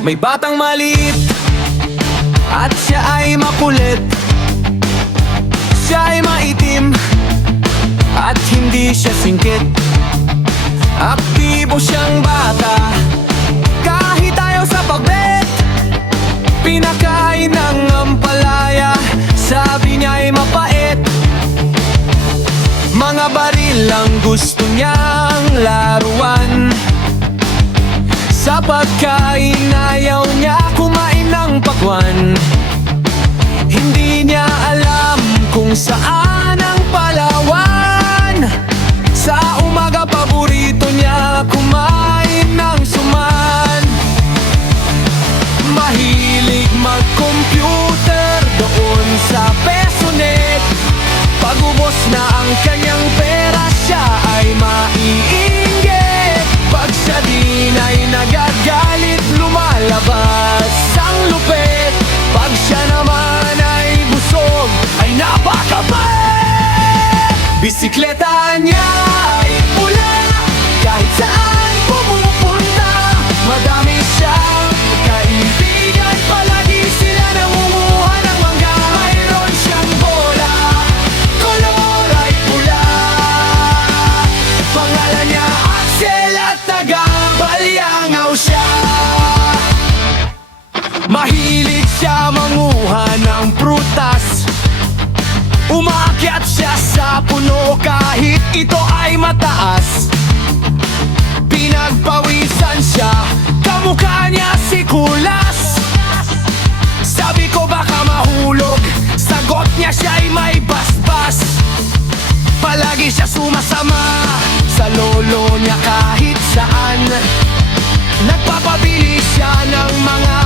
May batang maliit at siya ay makulit. Siya ay maitim at hindi siya singkit. Aktibo siyang bata kahit ayaw sa pagbet. Pinakain ng ampalaya, sabi niya ay mapait. Mga baril ang gusto niyang laruan. Sa pagkain ayaw niya kumain ng pakwan. Hindi niya alam kung saan ang Palawan. Sa umaga paborito niya kumain ng suman. Mahilig mag-computer doon sa Pesonet. Pag-ubos na ang kanyang pera, siya ay maiinggit. Pag siya din ay nagagalit, lumalabas ang lupit. Pag siya naman ay busog, ay napakabait. Bisikleta niya ay pula, kahit saan pumupunta. Madami siyang kaibigan, palagi sila nangunguha ng mangga. Mayroon siyang bola, kolor ay pula. Pangalan niya Axel at taga-Balyangaw siya. Mahilig siya manguha ng prutas. Umaakyat siya sa puno kahit ito ay mataas. Pinagpawisan siya, kamukha niya si Kulas. Sabi ko baka mahulog, sagot niya siya'y may basbas. Palagi siya sumasama sa lolo niya kahit saan. Nagpapabili siya ng mga